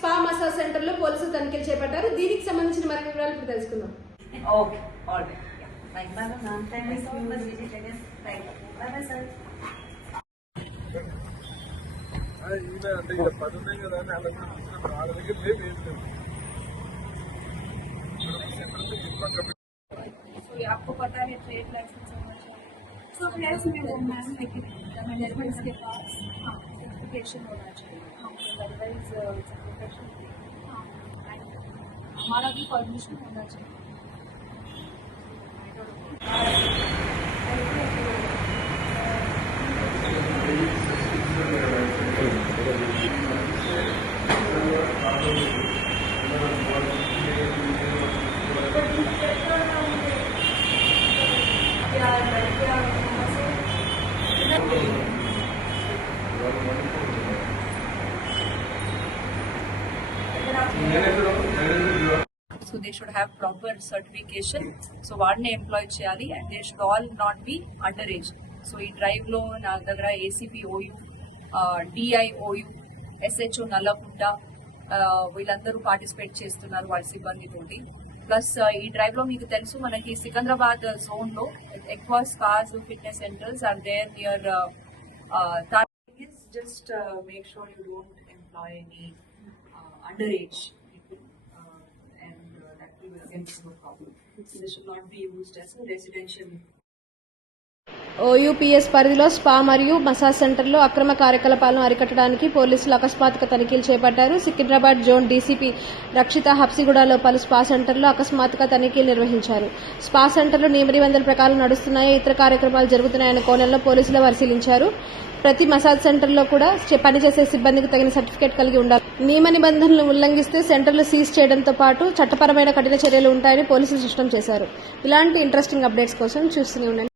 Spa massage centre లో పోలీసులు తనిఖీలు చేపట్టారు. దీనికి సంబంధించిన మరిన్ని వివరాలు ఇప్పుడు తెలుసుకుందాం. Okay, all right. Thank you ma'am. Thank you so much visit. Thank you. By by sir. అంటే ఇక్కడ పని ఉన్నాయి కదా అని అలా కూడా వాళ్ళ దగ్గర లేదు, ఏం లేదు. So आपको पता है ट्रेड लाइसेंस होना चाहिए. So फ्लैट्स में वो मैम लेकिन मैनेजमेंट के पास हाँ सर्टिफिकेशन होना चाहिए. हाँ अदरवाइज प्रोफेशन हाँ एंड हमारा भी परमिशन होना चाहिए. So they should have proper certification. So వాడిని ఎంప్లాయ్ చేయాలి and they should all not be underage. So ఈ డ్రైవ్ లో నా దగ్గర ACP OU, DI OU, SHO Nallakunta వీళ్ళందరూ పార్టిసిపేట్ చేస్తున్నారు వాళ్ళ సిబ్బందితోటి. ప్లస్ ఈ డ్రైవ్ లో మీకు తెలుసు మనకి సికింద్రాబాద్ జోన్ లో ఎక్కువ spas fitness centres are there near. Just make sure you don't employ any underage people and that will again become a problem. So this should not be used as a residential. ఓయూపీఎస్ పరిధిలో స్పా మరియు మసాజ్ సెంటర్లో అక్రమ కార్యకలాపాలను అరికట్టడానికి పోలీసులు అకస్మాత్తుగా తనిఖీలు చేపట్టారు. సికింద్రాబాద్ జోన్ డీసీపీ రక్షిత హబ్సిగూడలో పలు స్పా సెంటర్లో అకస్మాత్తుగా తనిఖీలు నిర్వహించారు. స్పా సెంటర్లు నియమ నిబంధనల ప్రకారం నడుస్తున్నాయో ఇతర కార్యక్రమాలు జరుగుతున్నాయన్న కోణంలో పోలీసులు పరిశీలించారు. ప్రతి మసాజ్ సెంటర్లో కూడా పనిచేసే సిబ్బందికి తగిన సర్టిఫికేట్ కలిగి ఉండాలి. నియమ నిబంధనలు ఉల్లంఘిస్తే సెంటర్లు సీజ్ చేయడంతో పాటు చట్టపరమైన కఠిన చర్యలు ఉంటాయని పోలీసులు స్పష్టం చేశారు. ఇలాంటి ఇంట్రెస్టింగ్ అప్డేట్స్ కోసం చూస్తూనే ఉండండి.